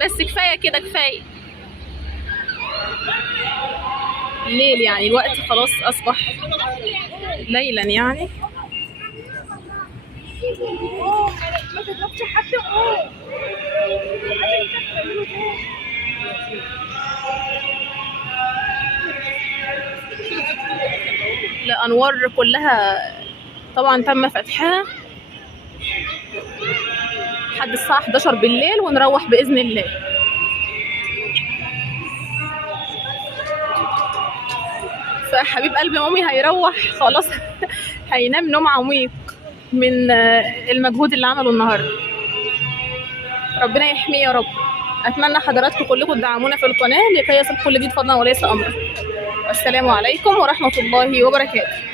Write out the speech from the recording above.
بس كفايه كده، كفايه الليل يعني، الوقت خلاص اصبح ليلا يعني. الانوار كلها طبعا تم فتحها لحد الساعه 11 بالليل ونروح باذن الله. فحبيب قلبي مامي هيروح خلاص هينام نوم عميق من المجهود اللي عمله النهارده. ربنا يحميه يا رب. اتمنى حضراتكم كلكم تدعمونا في القناه لكي يصل كل جديد فضلا وليس امرا. والسلام عليكم ورحمه الله وبركاته.